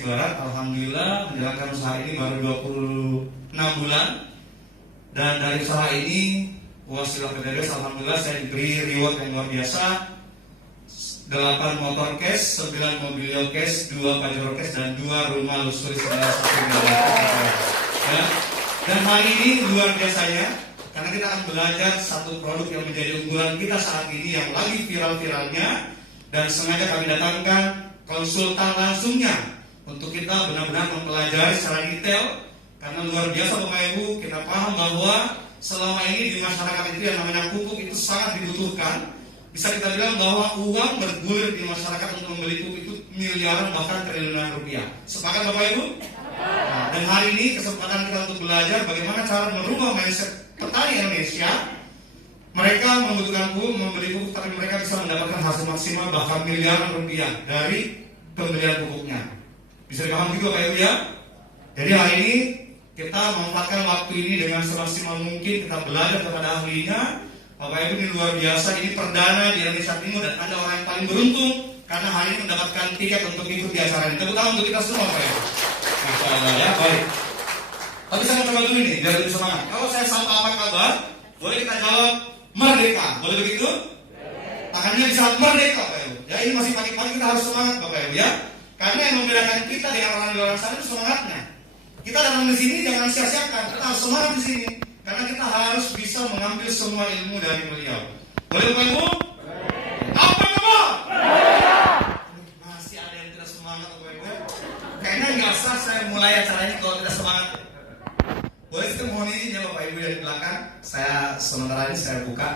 Bekasi Barat. Alhamdulillah menjalankan usaha ini baru 26 bulan. Dan dari usaha ini wasilah PTBS, alhamdulillah saya diberi reward yang luar biasa. 8 motor cash, 9 mobil cash, 2 Pajero cash, dan 2 rumah luxury senilai 1 miliar. Ya. Dan hari ini luar biasanya, karena kita akan belajar satu produk yang menjadi unggulan kita saat ini yang lagi viral-viralnya, dan sengaja kami datangkan konsultan langsungnya untuk kita benar-benar mempelajari secara detail, karena luar biasa Bapak Ibu, kita paham bahwa selama ini di masyarakat itu yang namanya pupuk itu sangat dibutuhkan. Bisa kita bilang bahwa uang bergulir di masyarakat untuk membeli pupuk itu miliaran bahkan triliunan rupiah. Sepakat Bapak Ibu? Nah, dan hari ini kesempatan kita untuk belajar bagaimana cara merubah mindset petani Indonesia. Mereka membutuhkan pupuk, membeli pupuk, tapi mereka bisa mendapatkan hasil maksimal bahkan miliaran rupiah dari pembelian pupuknya. Bisa dipahami juga Bapak Ibu ya? Jadi hari ini kita memanfaatkan waktu ini dengan semaksimal mungkin, kita belajar kepada ahlinya. Bapak Ibu ini luar biasa, ini perdana di Indonesia Timur dan Anda orang yang paling beruntung karena hari ini mendapatkan tiket untuk ikut di acara ini. Tepuk tangan untuk kita semua Bapak Ibu. Masya Allah ya, baik. Tapi saya mau coba dulu nih, biar lebih semangat. Kalau saya sapa apa kabar, boleh kita jawab merdeka, boleh begitu? Tangannya bisa merdeka Bapak Ibu. Ya ini masih pagi-pagi, kita harus semangat Bapak Ibu ya. Karena yang membedakan kita dengan orang di luar sana itu semangatnya. Kita datang di sini jangan sia-siakan, kita harus semangat di sini. Karena kita harus bisa mengambil semua ilmu dari beliau. Boleh Bapak Ibu? Apa kabar? Masih ada yang tidak semangat Bapak Ibu? Kayaknya nggak sah saya mulai acara ini kalau tidak semangat. Boleh kita mohon izin ya Bapak Ibu dari belakang. Saya sementara ini saya buka.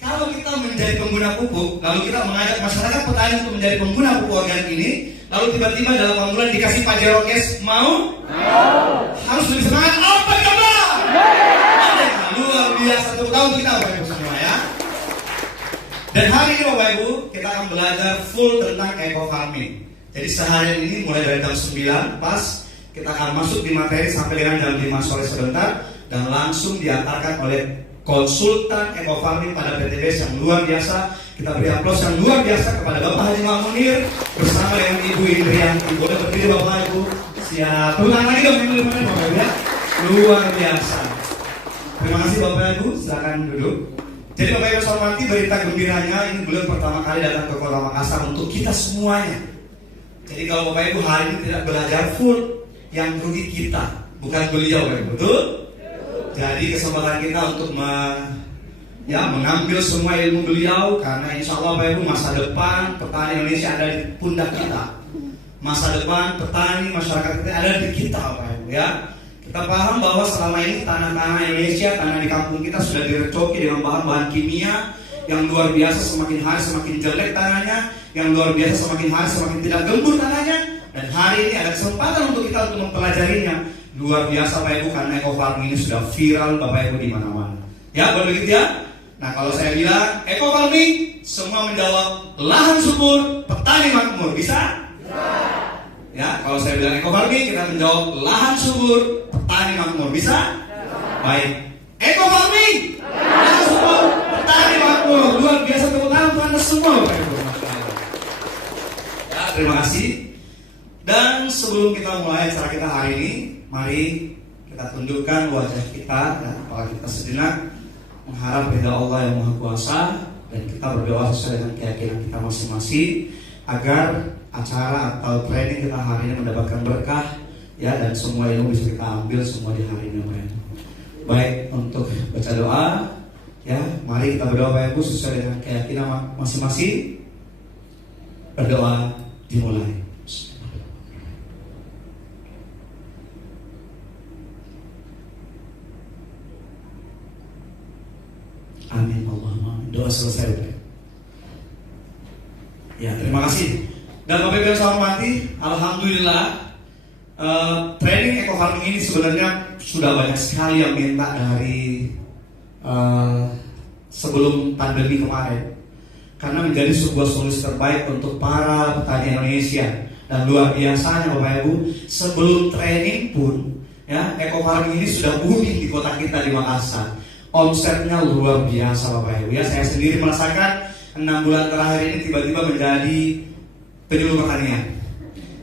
Kalau kita menjadi pengguna pupuk, lalu kita mengajak masyarakat petani untuk menjadi pengguna pupuk organik ini, lalu tiba-tiba dalam ambulan dikasih Pajero cash, mau? Harus lebih semangat. Apa kabar? Luar biasa, tepuk tangan untuk kita Bapak Ibu semua ya. Dan hari ini Bapak Ibu kita akan belajar full tentang eco farming. Jadi seharian ini mulai dari jam 9 pas kita akan masuk di materi sampai dengan jam 5 sore sebentar, dan langsung diantarkan oleh konsultan eco farming pada PTBS yang luar biasa. Kita beri aplaus yang luar biasa kepada Bapak Haji Munir bersama dengan Ibu Indrianti. Boleh berdiri Bapak Ibu. Siap. Ulang lagi dong yang Bapak Ibu ya. Luar biasa. Terima kasih Bapak Ibu, silakan duduk. Jadi Bapak Ibu hormati, berita gembiranya ini beliau pertama kali datang ke Kota Makassar untuk kita semuanya. Jadi kalau Bapak Ibu hari ini tidak belajar full, yang rugi kita, bukan beliau Bapak Ibu, betul? Jadi kesempatan kita untuk mengambil semua ilmu beliau, karena insya Allah Bapak Ibu masa depan petani Indonesia ada di pundak kita. Masa depan petani masyarakat kita ada di kita Bapak Ibu ya. Kita paham bahwa selama ini tanah-tanah Indonesia, tanah di kampung kita sudah direcoki dengan bahan-bahan kimia yang luar biasa. Semakin hari semakin jelek tanahnya, yang luar biasa semakin hari semakin tidak gembur tanahnya. Dan hari ini ada kesempatan untuk kita untuk mempelajarinya. Luar biasa Bapak Ibu, karena eco farming ini sudah viral Bapak Ibu di mana-mana. Ya, boleh begitu ya? Nah, kalau saya bilang eco farming, semua menjawab lahan subur, petani makmur. Bisa? Ya, kalau saya bilang eco farming, kita menjawab lahan subur, petani makmur. Bisa? Baik. Eco farming, lahan subur, petani makmur. Luar biasa, tepuk tangan untuk Anda semua Bapak Ibu. Ya, terima kasih. Dan sebelum kita mulai acara kita hari ini, mari kita tundukkan wajah kita dan kepala kita sejenak, mengharap ridha Allah yang Maha Kuasa, dan kita berdoa sesuai dengan keyakinan kita masing-masing agar acara atau training kita hari ini mendapatkan berkah ya, dan semua ilmu bisa kita ambil semua di hari ini. Baik, untuk baca doa ya, mari kita berdoa Bapak Ibu sesuai dengan keyakinan masing-masing. Berdoa dimulai. Amin Allahumma. Doa selesai. Ya, terima kasih. Dan Bapak Ibu yang saya hormati, alhamdulillah training eco farming ini sebenarnya sudah banyak sekali yang minta dari sebelum pandemi kemarin, karena menjadi sebuah solusi terbaik untuk para petani Indonesia. Dan luar biasanya Bapak Ibu, sebelum training pun ya, eco farming ini sudah booming di kota kita di Makassar. Omsetnya luar biasa Bapak Ibu ya. Saya sendiri merasakan 6 bulan terakhir ini tiba-tiba menjadi penyuluh pertanian.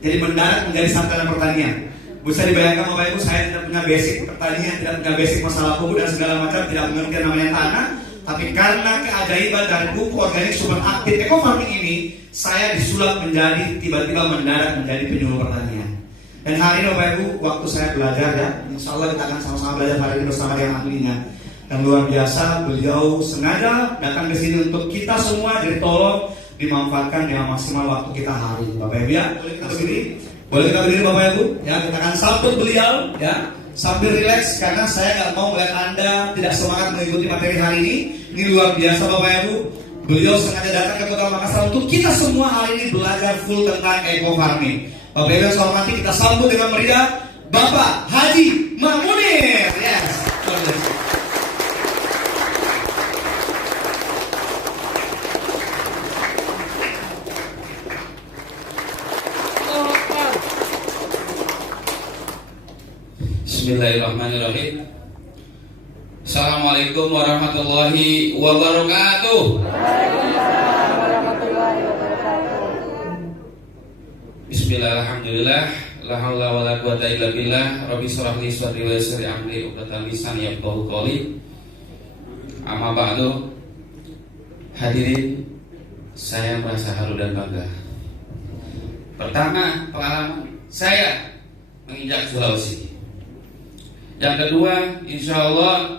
Jadi mendarat menjadi sarjana pertanian. Bisa dibayangkan Bapak Ibu, saya tidak punya basic pertanian, tidak punya basic masalah pupuk dan segala macam, tidak mengerti namanya tanah. Tapi karena keajaiban dari pupuk organik super aktif eco farming ini, saya disulap menjadi tiba-tiba mendarat menjadi penyuluh pertanian. Dan hari ini Bapak Ibu, waktu saya belajar ya, insya Allah kita akan sama-sama belajar hari ini bersama dengan ahlinya. Dan luar biasa, beliau sengaja datang ke sini untuk kita semua jadi tolong dimanfaatkan dengan maksimal waktu kita hari ini. Bapak Ibu ya, boleh kita berdiri? Boleh kita berdiri Bapak Ibu? Ya, kita akan sambut beliau ya. Sambil rileks karena saya nggak mau melihat Anda tidak semangat mengikuti materi hari ini. Ini luar biasa Bapak Ibu. Beliau sengaja datang ke Kota Makassar untuk kita semua hari ini belajar full tentang eco farming. Bapak Ibu yang saya hormati, kita sambut dengan meriah Bapak Haji Mamunir. Yes. Bismillahirrahmanirrahim. Assalamualaikum warahmatullahi wabarakatuh. Bismillahirrahmanirrahim. La haula wala quwata illa billah. Rabbi shrah li sadri wa yassir li amri uqdatam lisani yafqahu qawli. Amma ba'du. Hadirin, saya merasa haru dan bangga. Pertama, pengalaman saya menginjak Sulawesi. Yang kedua, insya Allah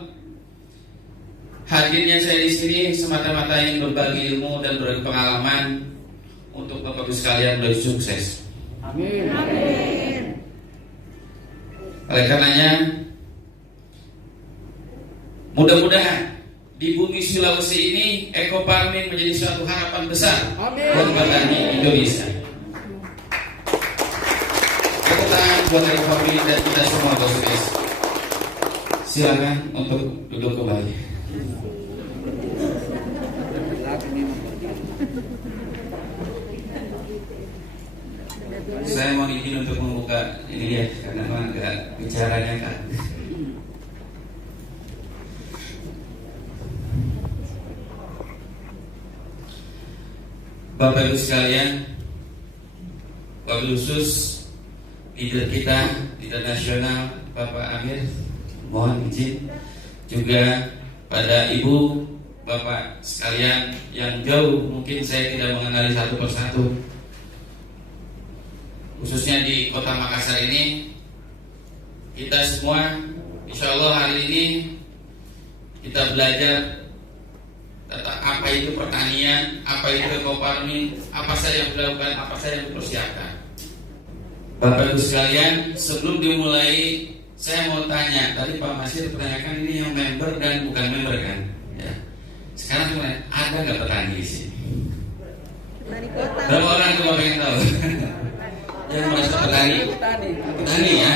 hadirnya saya di sini semata-mata ingin berbagi ilmu dan berbagi pengalaman untuk Bapak Ibu sekalian menjadi sukses. Amin. Oleh karenanya, mudah-mudahan di bumi Sulawesi ini eco farming menjadi suatu harapan besar buat petani Indonesia. Tepuk tangan buat eco farming dan kita semua sukses. Silakan untuk duduk kembali. Saya mau izin untuk membuka ini ya, karena memang agak bicaranya kan. Bapak Ibu sekalian, wabil khusus leader kita, leader nasional Bapak Amir, mohon izin juga pada Ibu, Bapak sekalian yang jauh mungkin saya tidak mengenali satu persatu, khususnya di Kota Makassar ini. Kita semua insya Allah hari ini kita belajar tentang apa itu pertanian, apa itu eco farming, apa saja yang dilakukan, apa saja yang dipersiapkan. Bapak Ibu sekalian, sebelum dimulai saya mau tanya, tadi Pak Masir pertanyakan ini yang member dan bukan member kan? Ya. Sekarang ada nggak petani di sini? Berapa orang coba pengen tahu? Yang merasa petani? Petani ya?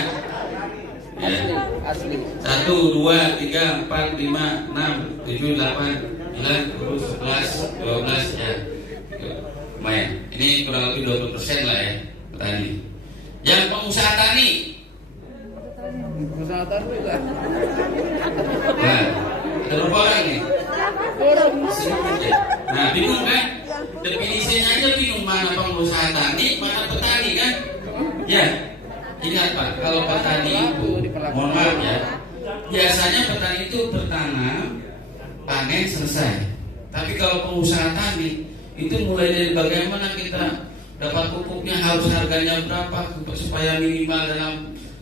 Ya. 1, 2, 3, 4, 5, 6, 7, 8, 9, 10, 11, 12 ya. Lumayan. Ini kurang lebih 20% lah ya petani. Yang pengusaha tani? Usaha tani juga. Nah, ada berapa orang nih? Sedikit ya. Nah, bingung kan? Definisinya aja bingung, mana pengusaha tani, mana petani kan? Ya, ingat Pak, kalau petani itu, mohon maaf ya, biasanya petani itu bertanam, panen selesai. Tapi kalau pengusaha tani itu mulai dari bagaimana kita dapat pupuknya, harus harganya berapa supaya minimal dalam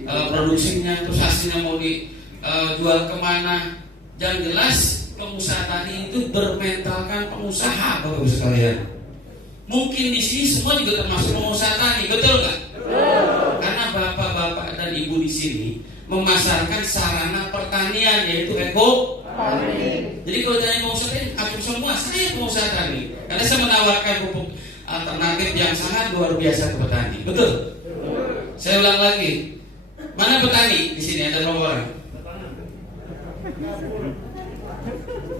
produksinya, terus hasilnya mau dijual kemana. Yang jelas pengusaha tani itu bermentalkan pengusaha, Bapak Ibu sekalian. Mungkin di sini semua juga termasuk pengusaha tani, betul nggak? Karena bapak-bapak dan ibu di sini memasarkan sarana pertanian, yaitu eco farming. Jadi kalau tanya pengusaha tani, aku semua saya pengusaha tani, karena saya menawarkan pupuk alternatif yang sangat luar biasa ke petani, betul? Saya ulang lagi, mana petani di sini, ada berapa orang?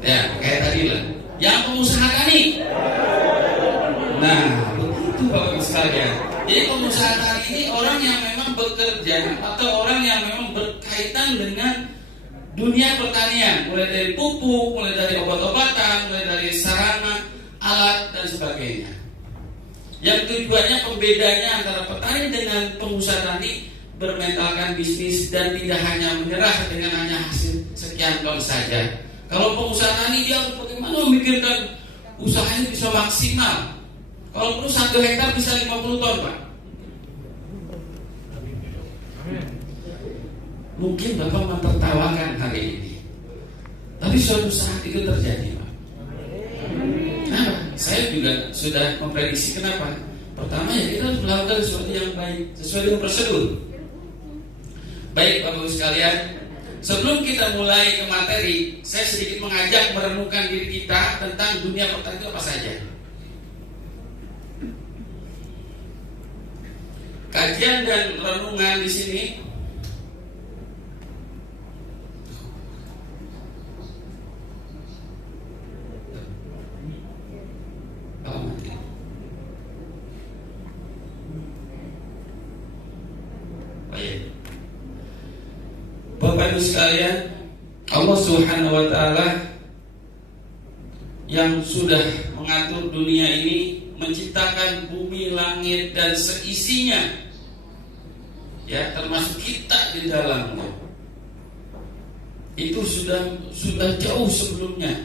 Ya, kayak tadi lah. Yang pengusaha tani. Nah, begitu Bapak Ibu sekalian. Jadi pengusaha tani ini orang yang memang bekerja atau orang yang memang berkaitan dengan dunia pertanian, mulai dari pupuk, mulai dari obat-obatan, mulai dari sarana, alat dan sebagainya. Yang tujuannya pembedanya antara petani dengan pengusaha tani bermentalkan bisnis dan tidak hanya menyerah dengan hanya hasil sekian ton saja. Kalau pengusaha tani dia harus bagaimana memikirkan usahanya bisa maksimal. Kalau perlu 1 hektar bisa 50 ton, Pak. Mungkin Bapak mentertawakan hari ini, tapi suatu saat itu terjadi, Pak. Kenapa? Saya juga sudah memprediksi kenapa. Pertama ya kita harus melakukan sesuatu yang baik sesuai dengan prosedur. Baik Bapak Ibu sekalian, sebelum kita mulai ke materi, saya sedikit mengajak merenungkan diri kita tentang dunia pertanian itu apa saja. Kajian dan renungan di sini Bapak Ibu sekalian, Allah Subhanahu wa Ta'ala yang sudah mengatur dunia ini, menciptakan bumi, langit dan seisinya, ya termasuk kita di dalamnya, itu sudah jauh sebelumnya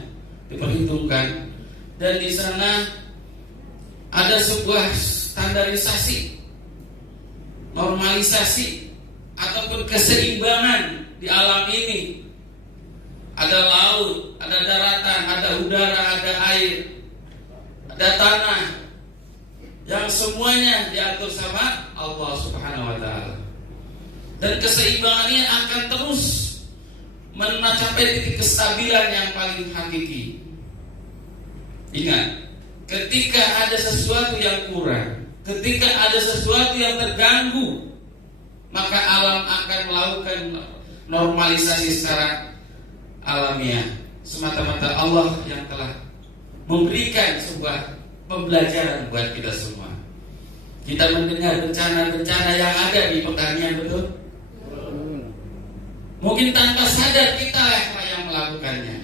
diperhitungkan, dan di sana ada sebuah standarisasi, normalisasi ataupun keseimbangan di alam ini. Ada laut, ada daratan, ada udara, ada air, ada tanah, yang semuanya diatur sama Allah Subhanahu wa Ta'ala. Dan keseimbangannya akan terus mencapai titik kestabilan yang paling hakiki. Ingat, ketika ada sesuatu yang kurang, ketika ada sesuatu yang terganggu, maka alam akan melakukan normalisasi secara alamiah. Semata-mata Allah yang telah memberikan sebuah pembelajaran buat kita semua. Kita mendengar bencana-bencana yang ada di pertanian, betul? Mungkin tanpa sadar kita yang melakukannya.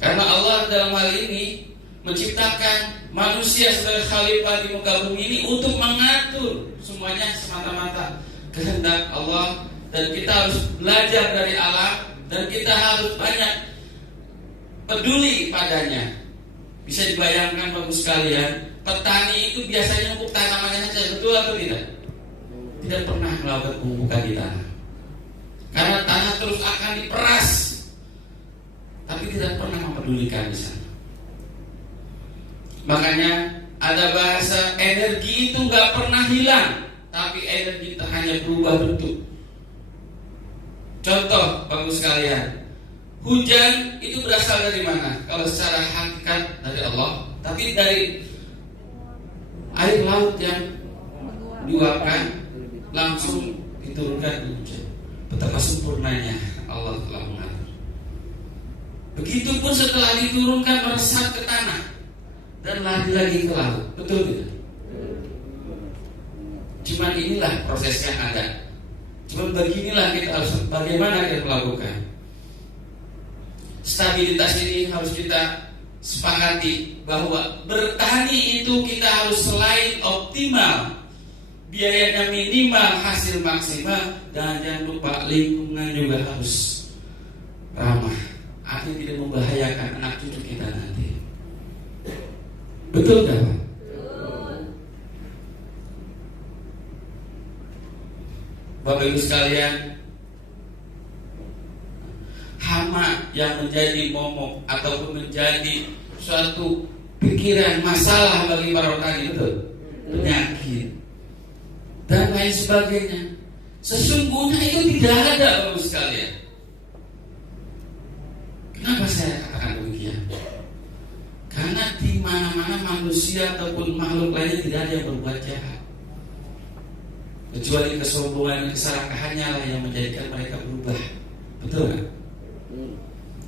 Karena Allah dalam hal ini menciptakan manusia sebagai khalifah di muka bumi ini untuk mengatur semuanya semata-mata kehendak Allah, dan kita harus belajar dari alam dan kita harus banyak peduli padanya. Bisa dibayangkan Bapak sekalian, petani itu biasanya untuk tanamannya saja, betul atau tidak? Tidak pernah melakukan pemupukan di tanah, karena tanah terus akan diperas, tapi tidak pernah mempedulikan di sana. Makanya ada bahasa energi itu nggak pernah hilang, tapi energi itu hanya berubah bentuk. Contoh Bapak sekalian, hujan itu berasal dari mana? Kalau secara hakikat dari Allah, tapi dari air laut yang diuapkan langsung diturunkan hujan. Betapa sempurnanya Allah telah mengatur. Begitupun setelah diturunkan meresap ke tanah dan lari lagi ke laut, betul tidak? Cuman inilah proses yang ada. Cuman beginilah kita harus, bagaimana kita melakukan. Stabilitas ini harus kita sepakati bahwa bertani itu kita harus selain optimal, biayanya minimal, hasil maksimal, dan jangan lupa lingkungan juga harus ramah, artinya tidak membahayakan anak cucu kita nanti. Betul kan? Bapak Ibu sekalian, hama yang menjadi momok ataupun menjadi suatu pikiran masalah bagi para petani, betul? Penyakit dan lain sebagainya, sesungguhnya itu tidak ada Bapak Ibu sekalian. Kenapa saya katakan demikian? Karena di mana-mana manusia ataupun makhluk lainnya tidak ada yang berbuat jahat, kecuali kesombongan dan keserakahannya lah yang menjadikan mereka berubah. Betul kan?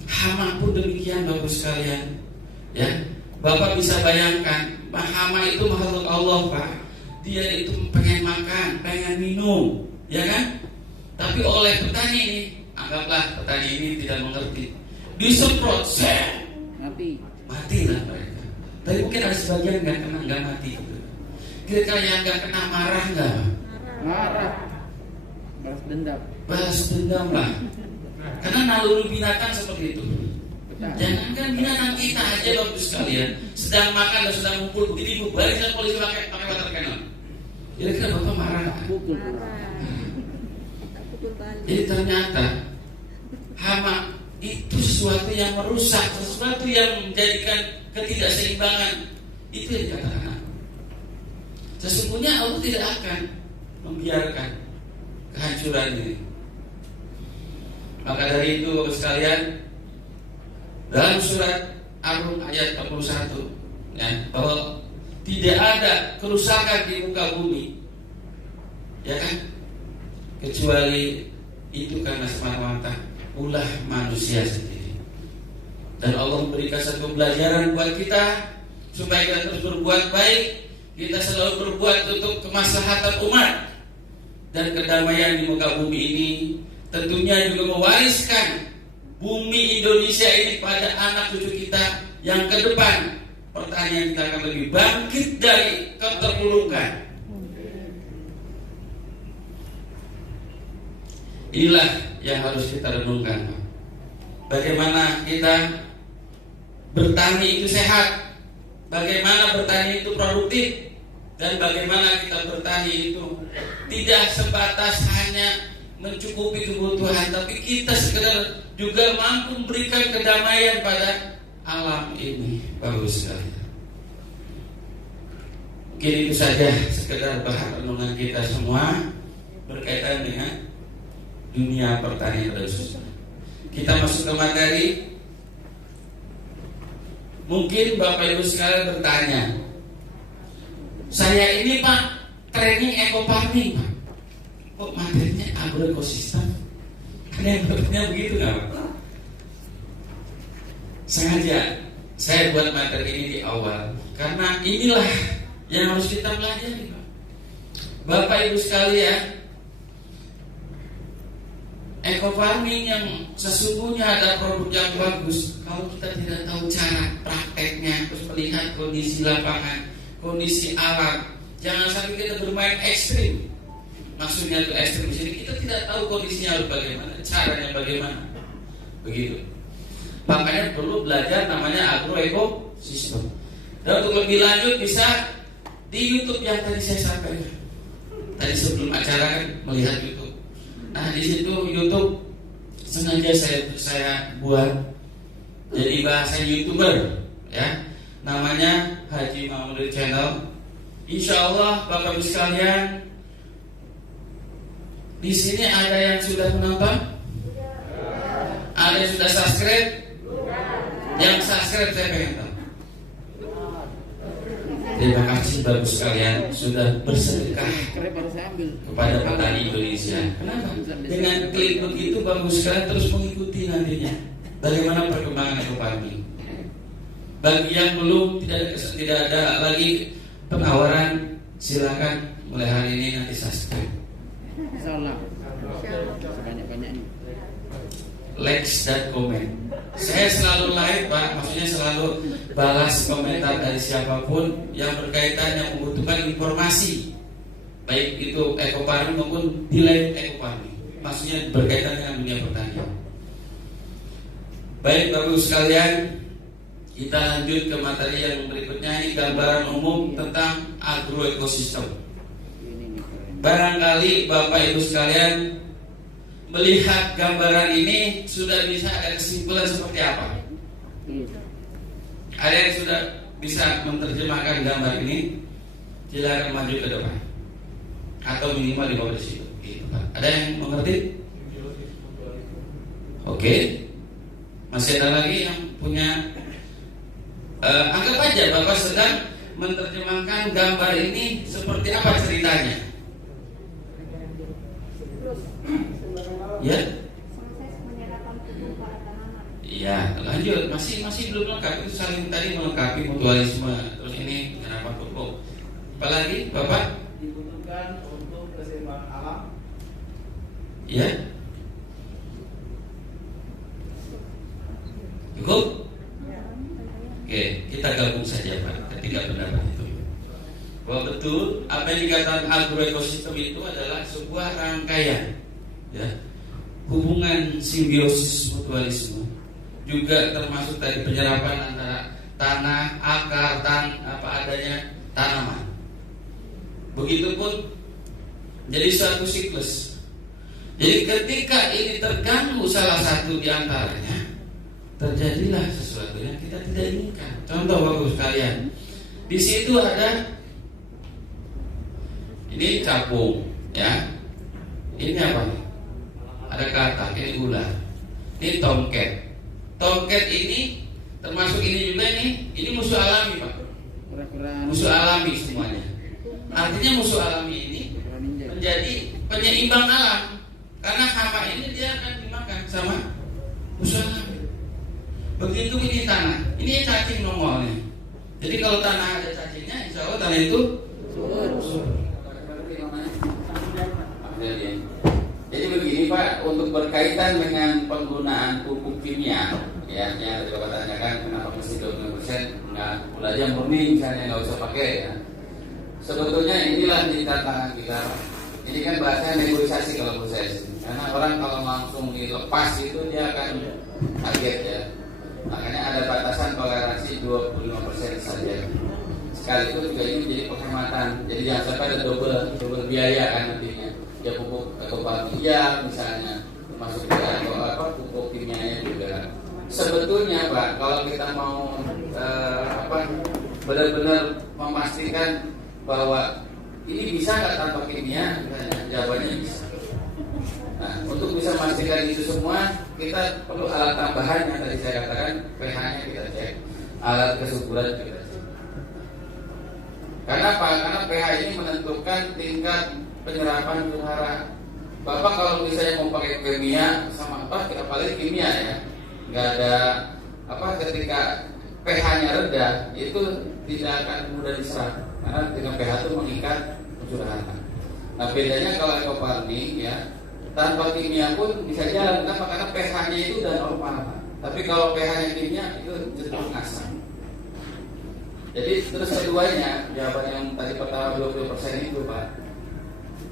Hama pun demikian Bapak sekalian. Ya, Bapak bisa bayangkan, hama itu makhluk Allah, Pak. Dia itu pengen makan, pengen minum, ya kan? Tapi oleh petani ini, anggaplah petani ini tidak mengerti, disemprot, matilah mereka. Tapi mungkin ada sebagian nggak mati. Kira-kira yang nggak kena marah nggak? Marah. Balas dendam lah. Karena naluri binatang seperti itu. Jangankan binatang kita aja Bapak sekalian, sedang makan dan sedang ngumpul begini, balik dan polisi pakai water cannon. Kira-kira Bapak marah nggak? Jadi ternyata hama itu sesuatu yang merusak, sesuatu yang menjadikan ketidakseimbangan. Itu yang dikatakan. Sesungguhnya Allah tidak akan membiarkan kehancuran ini. Maka dari itu Bapak sekalian, dalam surat Ar-Rum ayat 41 ya, bahwa tidak ada kerusakan di muka bumi, ya kan, kecuali itu karena semata-mata ulah manusia sendiri. Dan Allah memberikan satu pembelajaran buat kita supaya kita terus berbuat baik. Kita selalu berbuat untuk kemaslahatan umat dan kedamaian di muka bumi ini. Tentunya juga mewariskan bumi Indonesia ini pada anak cucu kita yang ke depan. Pertanian kita akan lebih bangkit dari keterpurukan. Inilah yang harus kita renungkan. Bagaimana kita bertani itu sehat, bagaimana bertani itu produktif, dan bagaimana kita bertani itu tidak sebatas hanya mencukupi kebutuhan, tapi kita sekedar juga mampu memberikan kedamaian pada alam ini. Bagus sekali. Mungkin itu saja sekedar bahan renungan kita semua berkaitan dengan dunia pertanian khususnya. Kita masuk ke materi. Mungkin Bapak Ibu sekalian bertanya, saya ini Pak training eco farming Pak, kok materinya agroekosistem? Ada yang bertanya begitu nggak Pak? Sengaja saya buat materi ini di awal karena inilah yang harus kita pelajari Pak. Bapak Ibu sekalian, eco farming yang sesungguhnya ada produk yang bagus. Kalau kita tidak tahu cara prakteknya, terus melihat kondisi lapangan, kondisi alam, jangan sampai kita bermain ekstrim. Maksudnya itu ekstrim di sini kita tidak tahu kondisinya harus bagaimana, caranya bagaimana, begitu. Makanya perlu belajar namanya agroekosistem. Dan untuk lebih lanjut bisa di YouTube yang tadi saya sampaikan. Tadi sebelum acara kan melihat YouTube. Nah di situ YouTube sengaja saya buat jadi bahasa YouTuber ya, namanya Haji Mahmud Channel. Insya Allah Bapak Ibu sekalian, di sini ada yang sudah menonton, ada yang sudah subscribe, yang subscribe saya pengen tahu. Terima kasih Bapak sekalian sudah bersedekah kepada petani Indonesia. Kenapa? Dengan klik begitu Bapak sekalian terus mengikuti nantinya bagaimana perkembangan eco farming. Bagi yang belum tidak ada lagi penawaran, silakan mulai hari ini nanti subscribe. Insyaallah. Sebanyak-banyaknya. Like dan komen. Saya selalu like Pak, maksudnya selalu balas komentar dari siapapun yang berkaitan yang membutuhkan informasi, baik itu eco farming maupun di lain eco farming, maksudnya berkaitan dengan dunia pertanian. Baik Bapak Ibu sekalian, kita lanjut ke materi yang berikutnya. Ini gambaran umum tentang agroekosistem. Barangkali Bapak Ibu sekalian melihat gambaran ini sudah bisa ada kesimpulan seperti apa? Ada yang sudah bisa menerjemahkan gambar ini? Silakan maju ke depan atau minimal di bawah di situ. Gitu, Pak. Ada yang mengerti? Oke. Masih ada lagi yang punya? Anggap aja Bapak sedang menerjemahkan gambar ini seperti apa ceritanya? Ya? Iya, lanjut. Masih belum lengkap. Itu saling tadi melengkapi mutualisme. Terus ini kenapa pupuk? Apalagi Bapak? Dibutuhkan untuk keseimbangan alam. Ya? Cukup? Oke, kita gabung saja Pak. pendekatan agroekosistem itu adalah sebuah rangkaian, ya, hubungan simbiosis mutualisme, juga termasuk dari penyerapan antara tanah, akar, apa adanya tanaman. Begitupun jadi suatu siklus. Jadi ketika ini terganggu salah satu di antaranya, terjadilah sesuatu yang kita tidak inginkan. Contoh bagus kalian. Di situ ada ini capung, ya. Ini apa nih? Ada katak, ini ular. Ini tomcat. Tomcat ini termasuk ini juga ini musuh alami, Pak. Musuh alami semuanya. Artinya musuh alami ini menjadi penyeimbang alam. Karena hama ini dia akan dimakan sama musuh alami. Begitu ini tanah, ini cacing nongolnya. Jadi kalau tanah ada cacingnya, insya Allah tanah itu subur. Jadi begini Pak, untuk berkaitan dengan penggunaan pupuk kimia, ya, yang Bapak tanyakan kenapa mesti 20%, nggak belajar murni misalnya nggak usah pakai, ya. Sebetulnya inilah di tantangan kita. Ini kan bahasanya negosiasi kalau menurut saya, karena orang kalau langsung dilepas itu dia akan kaget, ya. Makanya ada batasan toleransi 25% saja. Sekali itu juga ini menjadi penghematan. Jadi jangan sampai ada double biaya kan nantinya. Ya pupuk ekoparmia misalnya, termasuk juga pupuk kimianya juga. Sebetulnya Pak, kalau kita mau benar-benar memastikan bahwa ini bisa nggak tanpa kimia, jawabannya bisa. Nah, untuk bisa memastikan itu semua, kita perlu alat tambahan yang tadi saya katakan, pH-nya kita cek, alat kesuburan kita cek. Karena apa? Karena pH ini menentukan tingkat penyerapan hara. Bapak kalau misalnya mau pakai kimia sama apa, kita paling kimia ya, nggak ada ketika pH-nya rendah itu tidak akan mudah diserap karena dengan pH itu mengikat unsur hara. Nah bedanya kalau ekofarming ya, tanpa kimia pun bisa jalan. Kenapa? Karena pH-nya itu udah normal. Tapi kalau pH-nya kimia itu cenderung asam. Jadi terus keduanya, jawaban yang tadi pertama 20% itu Pak,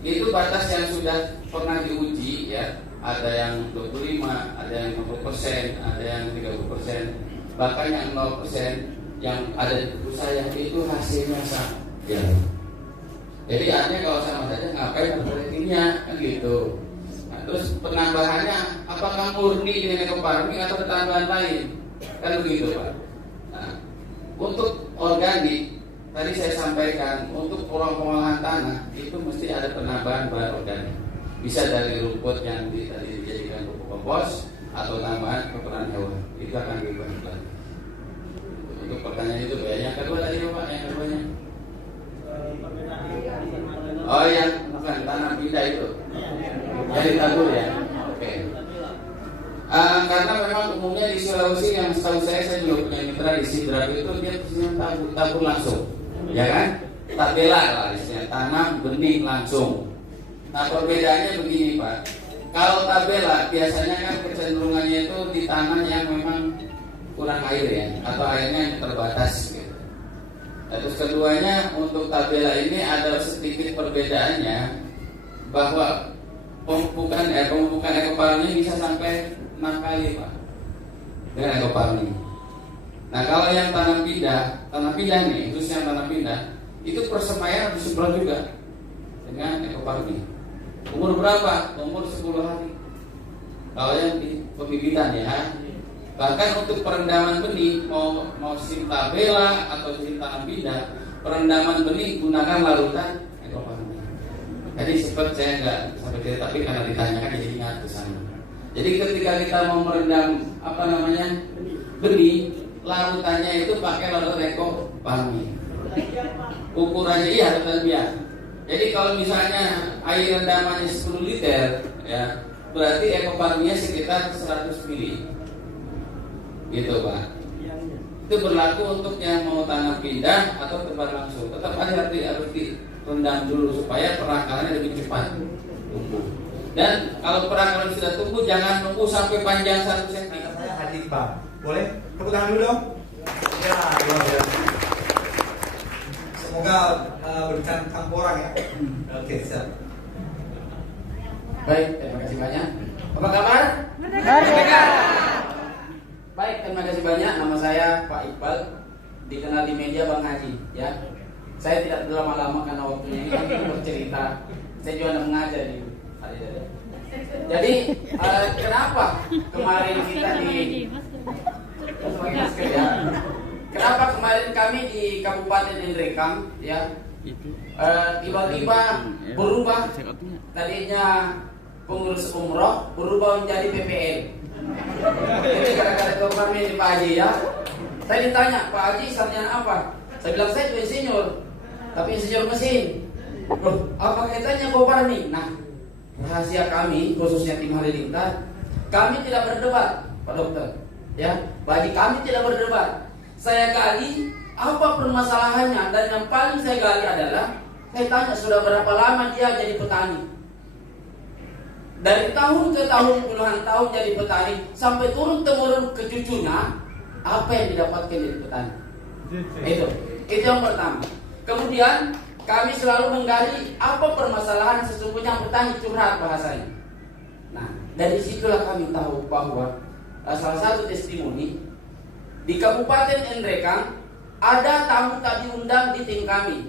itu batas yang sudah pernah diuji ya. Ada yang 25, ada yang 50%, ada yang 30%, bahkan yang 0% yang ada di buku saya itu hasilnya sama. Ya. Jadi artinya kalau sama saja ngapain pakai kimia kan gitu. Nah, terus penambahannya apakah murni dengan ekofarming atau tambahan lain? Kan begitu Pak. Nah, untuk organik tadi saya sampaikan untuk pengolahan tanah itu mesti ada penambahan bahan organik. Bisa dari rumput yang tadi dijadikan pupuk kompos atau tambahan kotoran hewan. Itu akan diubah. Untuk pertanyaan itu ya. Yang kedua tadi Pak, yang keduanya. Oh yang bukan tanah pindah itu. Jadi tabur ya. Oke. Karena memang umumnya di Sulawesi yang setahu saya juga punya mitra di Sidrap itu dia tabur langsung, ya kan? Tabela lah istilahnya, tanam benih langsung. Nah perbedaannya begini Pak, kalau tabela biasanya kan kecenderungannya itu di tanah yang memang kurang air ya, atau airnya yang terbatas gitu. Nah, terus keduanya untuk tabela ini ada sedikit perbedaannya bahwa pemupukan ekofarming bisa sampai 6 kali Pak dengan ekofarming. Nah kalau yang tanam pindah nih, khusus yang tanam pindah itu persemaian harus disemprot juga dengan ekofarming. Umur berapa? Umur 10 hari. Kalau yang di pembibitan ya. Bahkan untuk perendaman benih mau sim tabela atau sim tanam pindah, perendaman benih gunakan larutan ekofarming. Jadi sempat saya nggak sampai cerita, tapi karena ditanyakan jadi ingat ke sana. Jadi ketika kita mau merendam benih, larutannya itu pakai larutan ekofarming. Ukurannya larutan biasa. Jadi kalau misalnya air rendamannya 10 liter, ya berarti ekofarmingnya sekitar 100 mili. Gitu Pak. Itu berlaku untuk yang mau tanam pindah atau tebar langsung. Tetap harus direndam dulu supaya perakarannya lebih cepat tumbuh. Dan kalau perakaran sudah tumbuh jangan nunggu sampai panjang 1 cm. Saya Hadid Pak. Boleh? Tepuk tangan dulu dong. Ya, luar biasa. semoga berbicara tentang orang ya. Oke, siap. Baik, terima kasih banyak. Apa kabar? Baik, terima kasih banyak. Nama saya Pak Iqbal, dikenal di media Bang Haji. Ya, saya tidak berlama-lama karena waktunya ini kan kita bercerita. Saya juga tidak mengajar di. Jadi kenapa kemarin kita kenapa kemarin kami di Kabupaten Indrekang ya tiba-tiba berubah, tadinya pengurus umroh berubah menjadi PPL. Ini gara-gara kemarin di Pak Haji ya. Saya ditanya, Pak Haji sarjana apa? Saya bilang saya juga insinyur, tapi insinyur mesin. Apa kaitannya Kopar nih? Nah, rahasia kami, khususnya tim Halilintar, kami tidak berdebat, Pak Dokter. Ya, bagi kami tidak berdebat. Saya gali apa permasalahannya, dan yang paling saya gali adalah saya tanya sudah berapa lama dia jadi petani. Dari tahun ke tahun, puluhan tahun jadi petani, sampai turun temurun ke cucunya, apa yang didapatkan dari petani? Itu yang pertama. Kemudian kami selalu menggali apa permasalahan sesungguhnya petani, curhat bahasanya. Nah, dari situlah kami tahu bahwa salah satu testimoni di Kabupaten Indrekang ada tamu tak diundang di tim kami.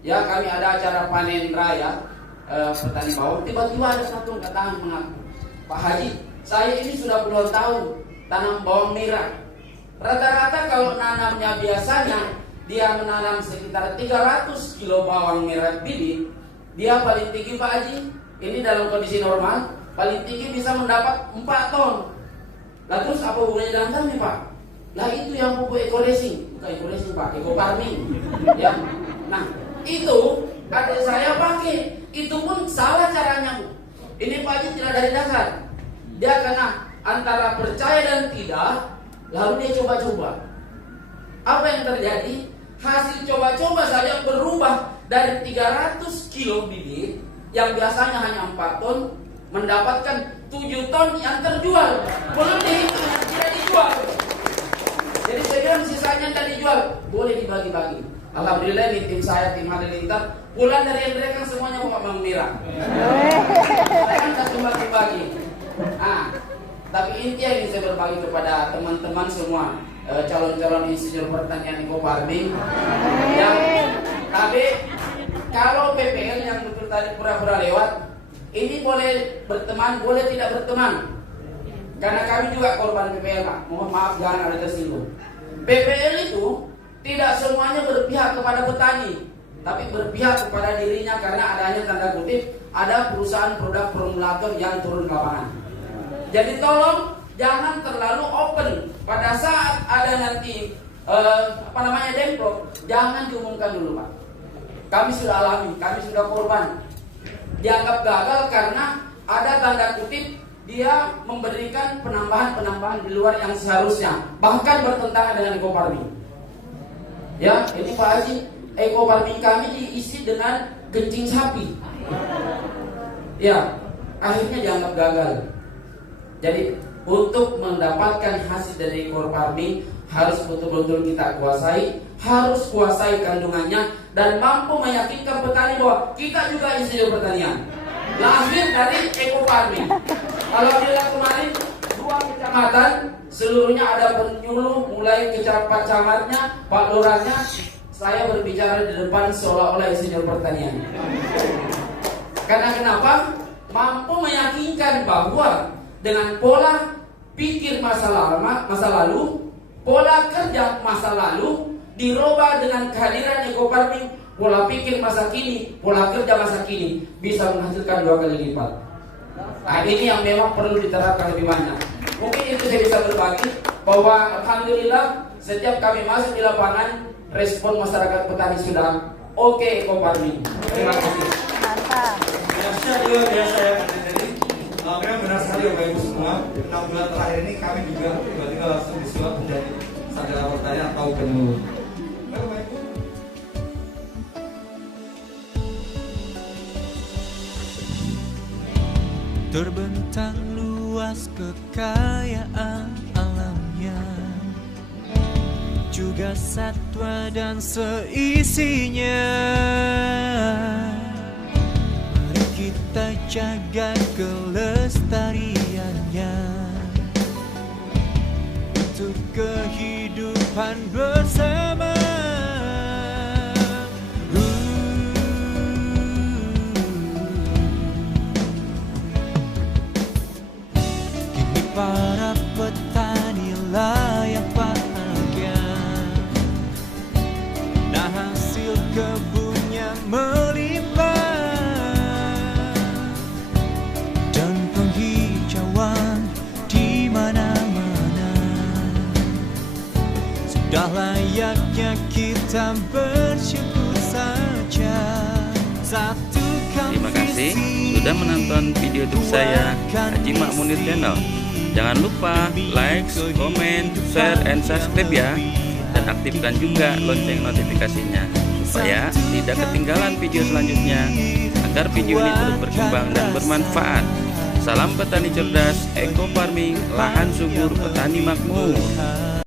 Ya, kami ada acara panen raya petani bawang. Tiba-tiba ada satu angkat tangan mengaku, Pak Haji, saya ini sudah puluhan tahun tanam bawang merah. Rata-rata kalau nanamnya biasanya dia menanam sekitar 300 kilo bawang merah bibit. Dia paling tinggi Pak Haji, ini dalam kondisi normal, paling tinggi bisa mendapat 4 ton. Lalu terus apa hubungannya dengan kami Pak? Lah itu yang pupuk eco-racing, bukan eco-racing Pak, eco-farming. Ya. Nah, itu adik saya pakai, itu pun salah caranya. Ini Pak Haji tidak dari dasar. Dia karena antara percaya dan tidak, lalu dia coba-coba. Apa yang terjadi? Hasil coba-coba saja berubah dari 300 kilo bibit yang biasanya hanya 4 ton mendapatkan 7 ton yang terjual. Belum dihitung yang tidak dijual. Jadi saya bilang sisanya tidak dijual, boleh dibagi-bagi. Alhamdulillah di tim saya, tim Halilintar, pulang dari mereka semuanya bawa bawang merah. Saya kan tak cuma bagi. Nah, tapi intinya yang saya berbagi kepada teman-teman semua, calon-calon insinyur pertanian eco-farming yang tapi kalau PPL yang betul tadi pura-pura lewat, ini boleh berteman, boleh tidak berteman, karena kami juga korban PPL Pak. Mohon maaf jangan ada tersinggung. PPL itu tidak semuanya berpihak kepada petani, tapi berpihak kepada dirinya karena adanya tanda kutip ada perusahaan produk formulator yang turun ke lapangan. Jadi tolong jangan terlalu open. Pada saat ada nanti demplok, jangan diumumkan dulu Pak. Kami sudah alami, kami sudah korban. Dianggap gagal karena ada tanda kutip dia memberikan penambahan di luar yang seharusnya, bahkan bertentangan dengan eco-farming. Ya, ini Pak Haji, eco-farming kami diisi dengan kencing sapi. Ya, akhirnya dianggap gagal. Jadi untuk mendapatkan hasil dari eco-farming harus betul-betul kita kuasai, harus kuasai kandungannya dan mampu meyakinkan petani bahwa kita juga insinyur pertanian. Lahir dari eco-farming. Alhamdulillah kemarin 2 kecamatan seluruhnya ada penyuluh, mulai Pak Camatnya, Pak Lurahnya. Saya berbicara di depan seolah-olah insinyur pertanian. Karena kenapa? Mampu meyakinkan bahwa dengan pola pikir masa lalu, pola kerja masa lalu dirubah dengan kehadiran eco-farming, pola pikir masa kini, pola kerja masa kini bisa menghasilkan 2 kali lipat. Nah, ini yang memang perlu diterapkan lebih banyak. Mungkin itu saya bisa berbagi bahwa alhamdulillah setiap kami masuk di lapangan, respon masyarakat petani sudah oke eco-farming. Terima kasih. Mantap. Luar biasa ya Pak Jadi. Memang benar sekali Bapak Ibu semua. 6 bulan terakhir ini kami juga tiba-tiba langsung disuap menjadi sarjana pertanian atau penyuluh. Bapak Ibu. Terbentang luas kekayaan alamnya, juga satwa dan seisinya. Mari kita jaga kelestariannya untuk kehidupan bersama. Kini para petani layak bahagia, nah hasil kebunnya melimpah, dan penghijauan di mana-mana. Sudah layaknya kita bersyukur saja. Terima kasih sudah menonton video YouTube saya, Haji Mak Munir Channel. Jangan lupa like, comment, share, and subscribe ya. Dan aktifkan juga lonceng notifikasinya supaya tidak ketinggalan video selanjutnya, agar video ini terus berkembang dan bermanfaat. Salam petani cerdas, eco farming, lahan subur, petani makmur.